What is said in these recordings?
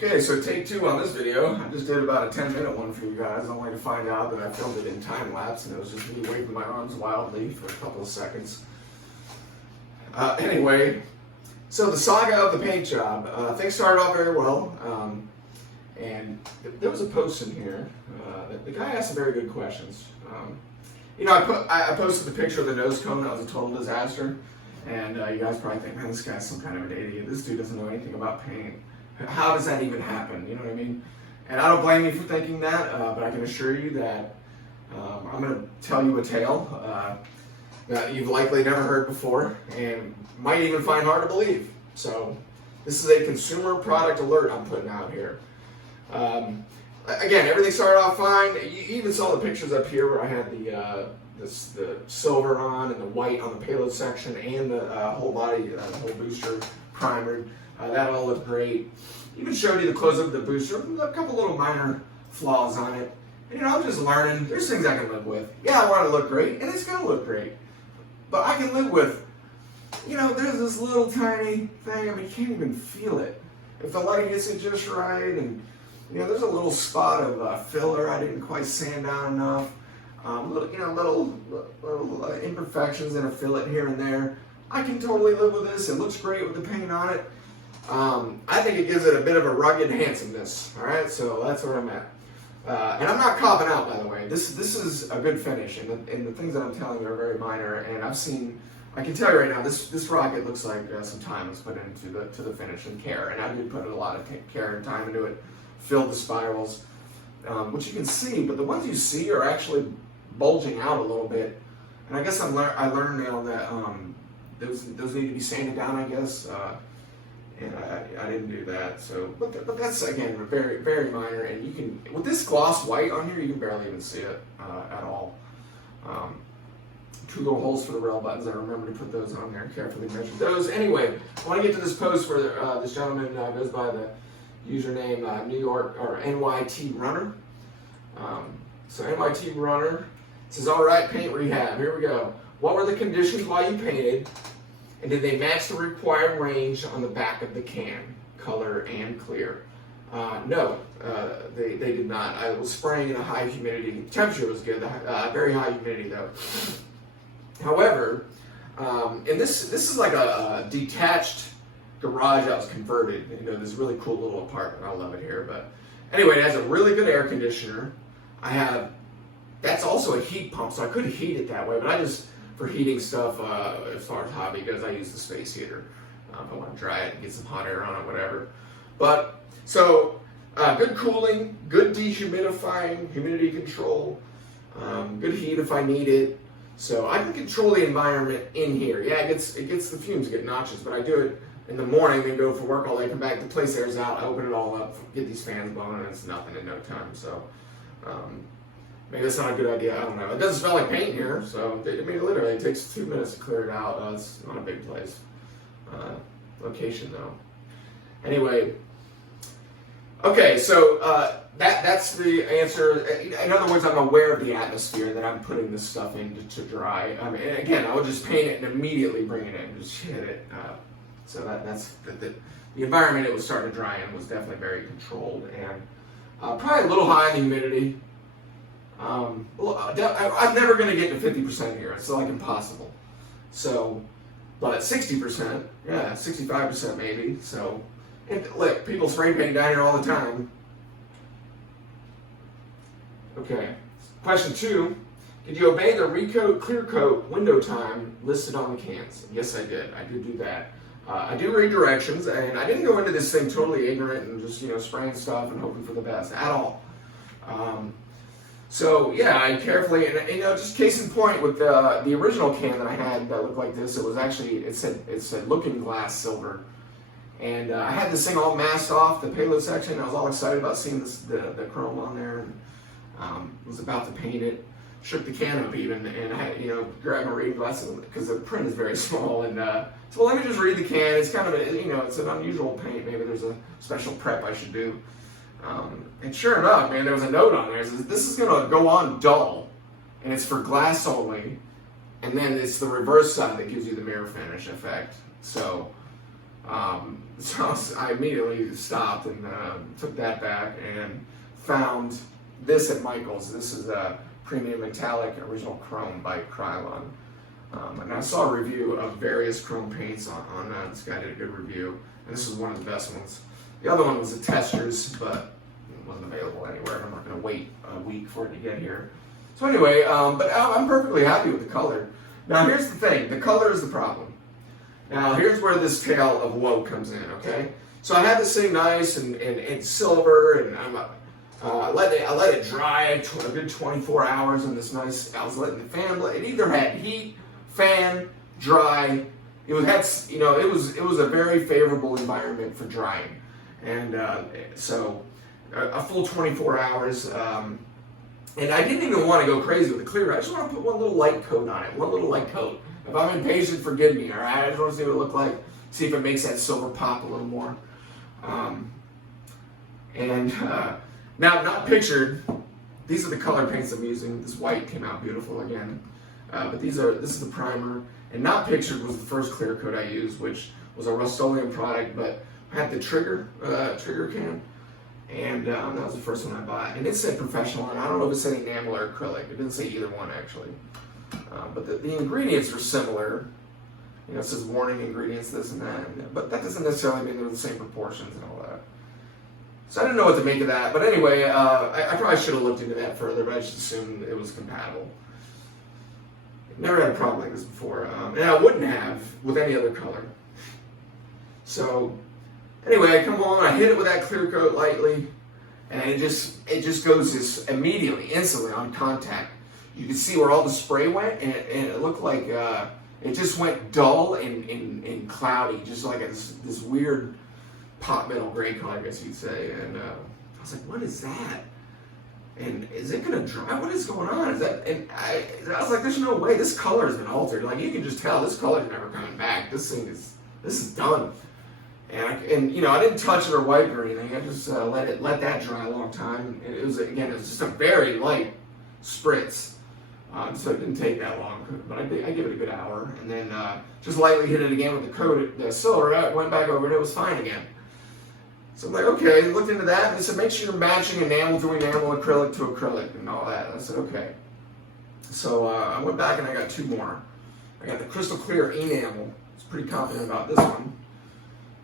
Okay, so take two on this video. I just did about a 10-minute one for you guys, only to find out that I filmed it in time lapse and it was just me waving my arms wildly for a couple of seconds. Anyway, so the saga of the paint job. Things started off very well, and there was a post in here. The guy asked some very good questions. I posted the picture of the nose cone. That was a total disaster. And you guys probably think, man, this guy's some kind of an idiot. This dude doesn't know anything about paint. How does that even happen? You know what I mean? And I don't blame you for thinking that, but I can assure you that I'm going to tell you a tale that you've likely never heard before and might even find hard to believe. So this is a consumer product alert I'm putting out here. Again, everything started off fine. You even saw the pictures up here where I had the silver on and the white on the payload section and the whole body, the whole booster primer. That all looked great. Even showed you the close-up of the booster. A couple little minor flaws on it. And, I'm just learning. There's things I can live with. Yeah, I want it to look great, and it's going to look great. But I can live with, there's this little tiny thing. I mean, you can't even feel it. If the light hits it just right, and, there's a little spot of filler I didn't quite sand down enough. Little imperfections in a fillet here and there. I can totally live with this. It looks great with the paint on it. I think it gives it a bit of a rugged handsomeness. All right, so that's where I'm at. And I'm not copping out, by the way. This is a good finish, and the things that I'm telling you are very minor. And I can tell you right now, this rocket looks like some time was put into the finish and care. And I did put a lot of care and time into it. Filled the spirals, which you can see, but the ones you see are actually bulging out a little bit. And I guess I learned now that those need to be sanded down, I guess. And I didn't do that. So, but that's again very very minor. And you can with this gloss white on here, you can barely even see it at all. Two little holes for the rail buttons. I remember to put those on there. Carefully measured those. Anyway, I want to get to this post where this gentleman goes by the username New York or NYT Runner. So NYT Runner says, "All right, paint rehab. Here we go. What were the conditions while you painted? And did they match the required range on the back of the can, color and clear?" No, they did not. I was spraying in a high humidity. Temperature was good, very high humidity though. However, and this is like a detached garage that was converted. This really cool little apartment. I love it here. But anyway, it has a really good air conditioner. That's also a heat pump, so I could heat it that way, but I just, for heating stuff, as far as hobby goes, I use the space heater. If I want to dry it and get some hot air on it, whatever. But, so, good cooling, good dehumidifying, humidity control, good heat if I need it. So I can control the environment in here. Yeah, it gets the fumes get notches, but I do it in the morning, then go for work all day, come back, the place airs out, I open it all up, get these fans blowing, and it's nothing in no time. So, maybe that's not a good idea. I don't know. It doesn't smell like paint here, so literally it takes 2 minutes to clear it out. It's not a big place. Location though. Anyway, okay, so that's the answer. In other words, I'm aware of the atmosphere that I'm putting this stuff in to dry. I mean, again, I would just paint it and immediately bring it in, just hit it. So that's the environment it was starting to dry in was definitely very controlled and probably a little high in the humidity. I'm never going to get to 50% here. It's like impossible. So, but 60%, yeah, 65% maybe. So, and look, people spray paint down here all the time. Okay. Question 2. Did you obey the recoat, clear coat window time listed on the cans? Yes, I did. I did do that. I do read directions, and I didn't go into this thing totally ignorant and just, spraying stuff and hoping for the best at all. So yeah, I carefully, and just case in point with the original can that I had that looked like this, it was actually, it said Looking Glass Silver. And I had this thing all masked off, the payload section. I was all excited about seeing the chrome on there, and was about to paint it. Shook the can up even, and I had, grabbed my reading glasses because the print is very small. And so let me just read the can. It's kind of it's an unusual paint. Maybe there's a special prep I should do. And sure enough, man, there was a note on there. It says, "This is going to go on dull, and it's for glass only." And then it's the reverse side that gives you the mirror finish effect. So So I immediately stopped and took that back and found this at Michael's. This is a premium metallic original chrome by Krylon. And I saw a review of various chrome paints on this guy did a good review, and this was one of the best ones. The other one was the Testers, but it wasn't available anywhere, and I'm not going to wait a week for it to get here. So anyway, but I'm perfectly happy with the color. Now here's the thing, the color is the problem. Now here's where this tale of woe comes in, okay? So I had this thing nice and silver, and I let it dry a good 24 hours in this nice, I was letting the fan blow. It either had heat, fan, dry. It was a very favorable environment for drying, and so a full 24 hours. And I didn't even want to go crazy with the clear. I just want to put one little light coat on it, one little light coat. If I'm impatient, forgive me. All right, I just want to see what it looks like, see if it makes that silver pop a little more. Now, not pictured. These are the color paints I'm using. This white came out beautiful again. But this is the primer, and not pictured was the first clear coat I used, which was a Rust-Oleum product, but had the trigger can, and that was the first one I bought. And it said professional, and I don't know if it said enamel or acrylic. It didn't say either one actually. But the ingredients are similar. You know, it says warning ingredients, this and that, but that doesn't necessarily mean they're the same proportions and all that. So I didn't know what to make of that. But anyway, I probably should have looked into that further, but I just assumed it was compatible. Never had a problem like this before, and I wouldn't have with any other color. So anyway, I come along, I hit it with that clear coat lightly, and it just goes this immediately, instantly on contact. You can see where all the spray went, and it looked like it just went dull and cloudy, just like this weird pot metal gray color, I guess you'd say. And I was like, what is that? And is it gonna dry? What is going on? Is that? And I was like, there's no way. This color has been altered. Like you can just tell this color's never coming back. This is done. And you know, I didn't touch it or wipe it or anything. I just let that dry a long time. And it was just a very light spritz. So it didn't take that long. But I give it a good hour, and then just lightly hit it again with the silver. I went back over it. It was fine again. So I'm like, okay, looked into that, and they said, make sure you're matching enamel to enamel, acrylic to acrylic, and all that. And I said, okay. So I went back and I got two more. I got the crystal clear enamel. I was pretty confident about this one.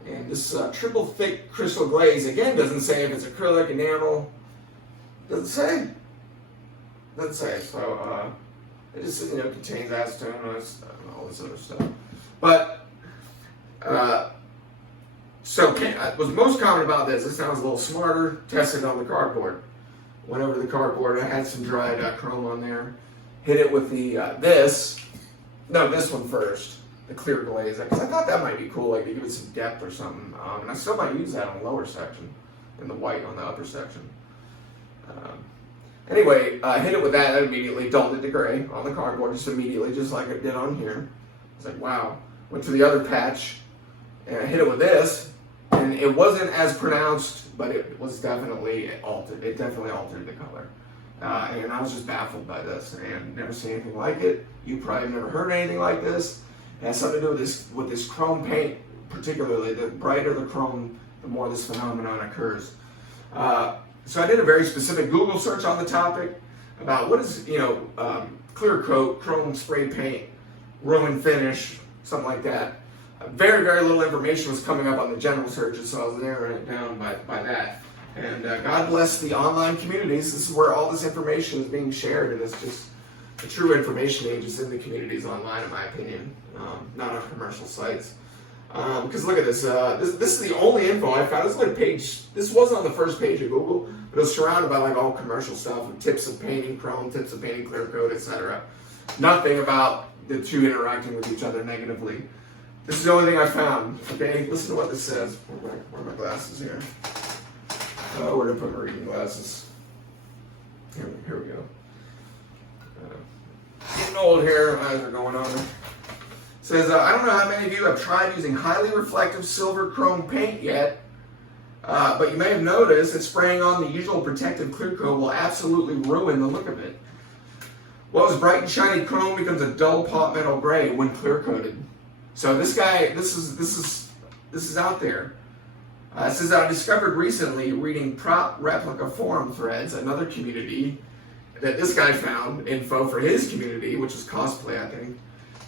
And this triple thick crystal glaze, again, doesn't say if it's acrylic, enamel. Doesn't say. Doesn't say. So it just says, contains acetone and all this other stuff. But, so I was most confident about this. This sounds a little smarter. Tested on the cardboard. Went over to the cardboard. I had some dried chrome on there. Hit it with the this one first, the clear glaze, because I thought that might be cool, like to give it some depth or something. And I still might use that on the lower section, and the white on the upper section. Anyway, I hit it with that. That immediately dulled it to gray on the cardboard, just immediately, just like it did on here. I was like, wow. Went to the other patch, and I hit it with this. And it wasn't as pronounced, but it was definitely altered. It definitely altered the color. And I was just baffled by this and never seen anything like it. You probably have never heard anything like this. It has something to do with this chrome paint, particularly. The brighter the chrome, the more this phenomenon occurs. So I did a very specific Google search on the topic about what is, clear coat, chrome spray paint, ruin finish, something like that. Very, very little information was coming up on the general searches, so I was narrowing it down by that. And God bless the online communities. This is where all this information is being shared, and it's just the true information age is in the communities online, in my opinion, not on commercial sites. Because look at this. This is the only info I found. This is like page. This wasn't on the first page of Google, but it was surrounded by like all commercial stuff, with tips of painting chrome, tips of painting clear coat, etc. Nothing about the two interacting with each other negatively. This is the only thing I found. Okay, listen to what this says. Where are my glasses here? Oh, where did I put my reading glasses? Here we go. Getting old here, my eyes are going on. It says, I don't know how many of you have tried using highly reflective silver chrome paint yet, but you may have noticed that spraying on the usual protective clear coat will absolutely ruin the look of it. What was bright and shiny chrome becomes a dull pot metal gray when clear coated. So this This is out there. It says, I discovered recently reading Prop Replica forum threads, another community that this guy found info for his community, which is cosplay, I think,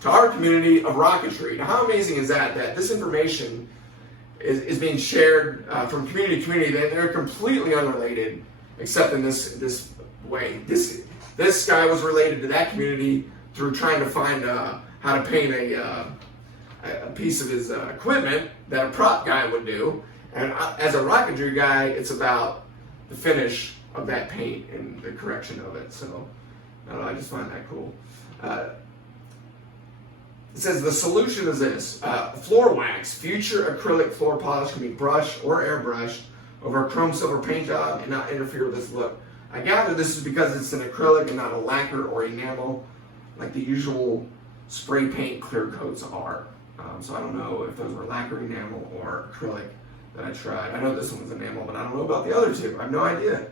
to our community of rocketry. Now, how amazing is that? That this information is being shared from community to community. They're completely unrelated, except in this way. This guy was related to that community through trying to find how to paint a piece of his equipment that a prop guy would do. And as a rocketry guy, it's about the finish of that paint and the correction of it. So I just find that cool. It says the solution is this. Floor wax. Future acrylic floor polish can be brushed or airbrushed over a chrome silver paint job and not interfere with this look. I gather this is because it's an acrylic and not a lacquer or enamel like the usual spray paint clear coats are. So I don't know if those were lacquer, enamel, or acrylic that I tried. I know this one's enamel, but I don't know about the other two. I have no idea.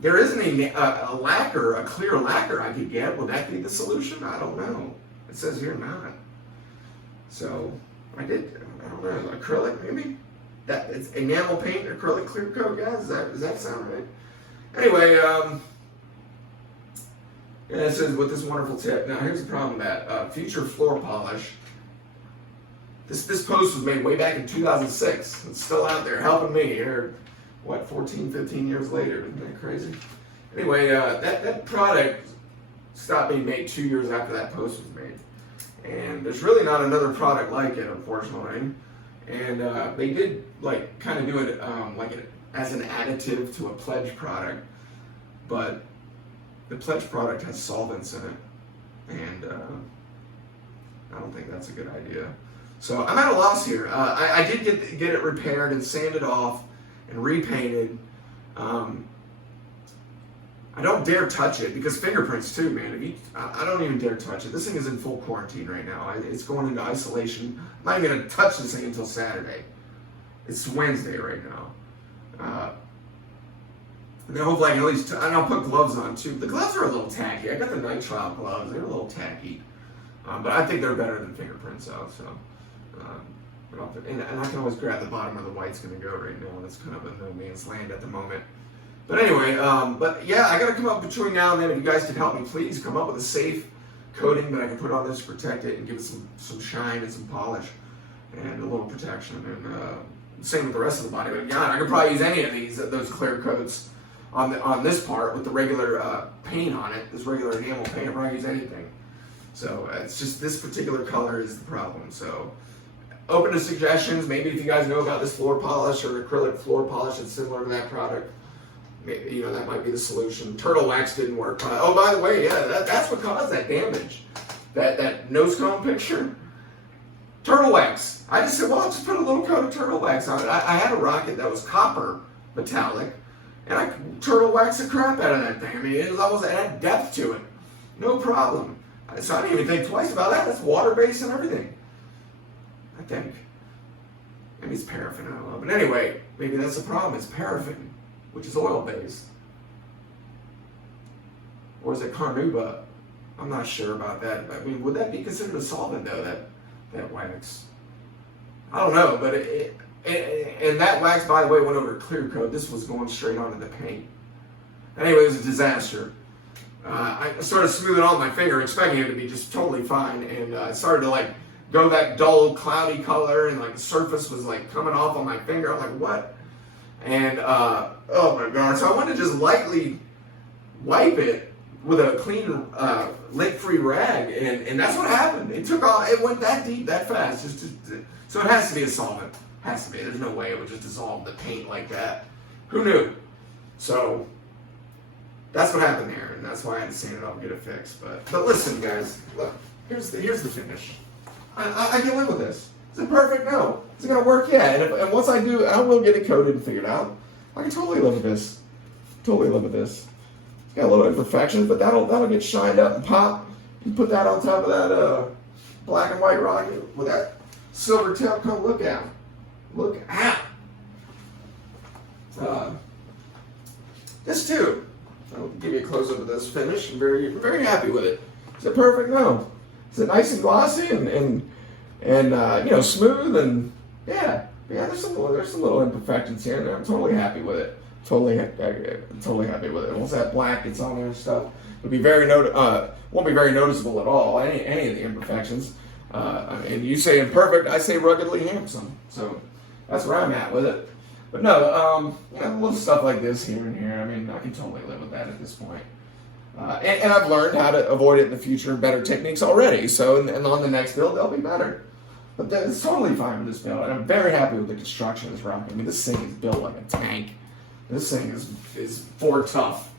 There isn't a lacquer, a clear lacquer I could get. Would that be the solution? I don't know. It says here not. So I don't know, acrylic maybe? That it's enamel paint, acrylic clear coat, guys. Does that sound right? Anyway, yeah, it says with this wonderful tip. Now here's the problem with that. Future floor polish. This post was made way back in 2006. It's still out there helping me here, 14, 15 years later. Isn't that crazy? Anyway, that product stopped being made 2 years after that post was made. And there's really not another product like it, unfortunately. And they did kind of do it as an additive to a Pledge product. But the Pledge product has solvents in it. And I don't think that's a good idea. So I'm at a loss here. I did get it repaired and sanded off and repainted. I don't dare touch it because fingerprints too, man. I don't even dare touch it. This thing is in full quarantine right now. It's going into isolation. I'm not even gonna touch this thing until Saturday. It's Wednesday right now. And then hopefully I can at least, and I'll put gloves on too. The gloves are a little tacky. I got the nitrile gloves. They're a little tacky. But I think they're better than fingerprints though, so. And I can always grab the bottom where the white's going to go right now. That's kind of a no man's land at the moment. But anyway, but yeah, I got to come up between now and then. If you guys can help me, please come up with a safe coating that I can put on this to protect it and give it some shine and some polish and a little protection. And same with the rest of the body. But yeah, I could probably use any of those clear coats on this part with the regular paint on it, this regular enamel paint. I could probably use anything. So it's just this particular color is the problem. So. Open to suggestions. Maybe if you guys know about this floor polish or acrylic floor polish that's similar to that product, maybe, that might be the solution. Turtle wax didn't work. Oh, by the way, yeah, that's what caused that damage. That nose cone picture. Turtle wax. I just said, well, I'll just put a little coat of turtle wax on it. I had a rocket that was copper metallic, and I turtle waxed the crap out of that thing. I mean, it had depth to it. No problem. So I didn't even think twice about that. That's water-based and everything. I think. Maybe it's paraffin, I don't know. But anyway, maybe that's the problem. It's paraffin, which is oil-based. Or is it carnauba? I'm not sure about that. I mean, would that be considered a solvent, though, that wax? I don't know, but and that wax, by the way, went over clear coat. This was going straight onto the paint. Anyway, it was a disaster. I started smoothing on my finger, expecting it to be just totally fine, and I started to go that dull, cloudy color, and the surface was coming off on my finger. I'm like, what? And oh my god! So I wanted to just lightly wipe it with a clean, lint-free rag, and that's what happened. It took off. It went that deep, that fast. So it has to be a solvent. Has to be. There's no way it would just dissolve the paint like that. Who knew? So that's what happened there, and that's why I had to sand it off and get it fixed. But listen, guys, look. Here's the finish. I can live with this. Is it perfect? No. Is it going to work? Yeah. And once I do, I will get it coated and figured out. I can totally live with this. Totally live with this. It's got a little imperfections, but that'll get shined up and pop. You put that on top of that black and white rocket with that silver tail cone. Look out. Look out. This too. I'll give you a close up of this finish. I'm very, very happy with it. Is it perfect? No. Is it nice and glossy and smooth and Yeah, there's some little imperfections here, and I'm totally happy with it. Totally happy with it. Once that black gets on there and stuff, it'll be won't be very noticeable at all. Any of the imperfections. And you say imperfect, I say ruggedly handsome. So that's where I'm at with it. But no, little stuff like this here and here. I mean, I can totally live with that at this point. And I've learned how to avoid it in the future, better techniques already. So, and on the next build, they'll be better. But it's totally fine with this build, and I'm very happy with the construction of this rocket. I mean, this thing is built like a tank. This thing is Ford tough.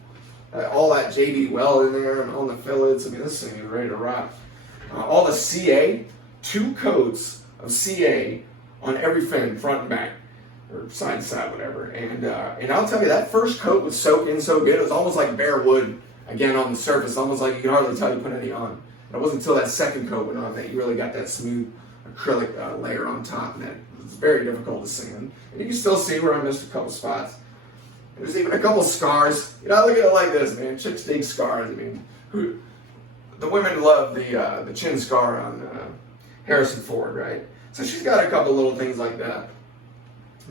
All that JD Weld in there and on the fillets. I mean, this thing is ready to rock. All the CA, 2 coats of CA on every fin, front and back, or side to side, whatever. And I'll tell you, that first coat would soak in so good. It was almost like bare wood, again, on the surface. Almost like you could hardly tell you put any on. And it wasn't until that second coat went on that you really got that smooth acrylic layer on top, and that was very difficult to sand. And you can still see where I missed a couple spots. There's even a couple scars. Look at it like this, man. Chicks dig scars. I mean, the women love the chin scar on Harrison Ford, right? So she's got a couple little things like that.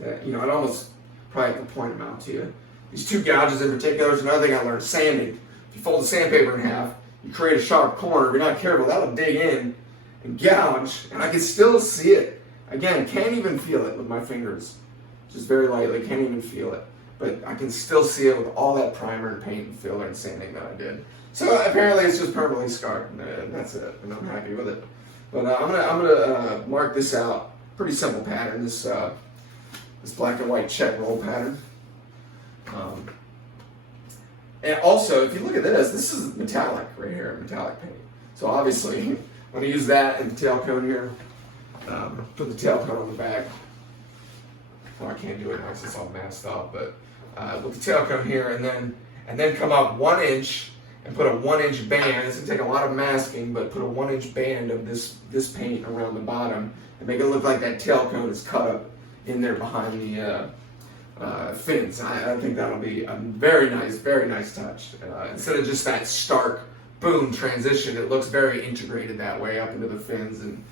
I'd almost probably have to point them out to you. These 2 gouges in particular is another thing I learned. Sanding. If you fold the sandpaper in half, you create a sharp corner. If you're not careful, that'll dig in and gouge, and I can still see it. Again, can't even feel it with my fingers. Just very lightly, can't even feel it. But I can still see it with all that primer and paint and filler and sanding that I did. So apparently it's just permanently scarred, and that's it, and I'm happy with it. But I'm gonna mark this out. Pretty simple pattern, this black and white check roll pattern. And also, if you look at this is metallic right here, metallic paint. So obviously, I'm going to use that in the tail cone here. Put the tail cone on the back. Oh, I can't do it now because it's all masked up, but with the tail cone here, and then come up 1 inch and put a 1 inch band. It's going to take a lot of masking, but put a 1 inch band of this paint around the bottom and make it look like that tail cone is cut up in there behind the fins. I think that'll be a very nice touch. Instead of just that stark boom transition, it looks very integrated that way up into the fins. And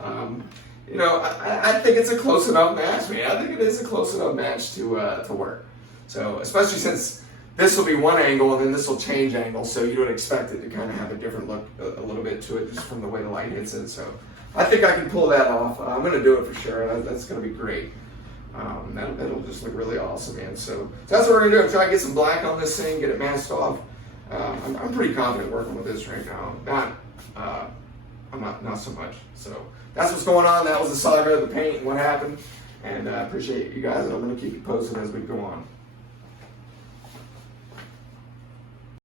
I think it's a close enough match, man. I think it is a close enough match to work. So especially since this will be one angle and then this will change angle, so you would expect it to kind of have a different look a little bit to it just from the way the light hits it. So I think I can pull that off. I'm going to do it for sure. That's going to be great. That'll just look really awesome, man. So that's what we're gonna do. I'm trying to get some black on this thing, get it masked off. I'm pretty confident working with this right now. Not so much. So that's what's going on. That was the saga of the paint and what happened. And I appreciate you guys, and I'm gonna keep you posted as we go on.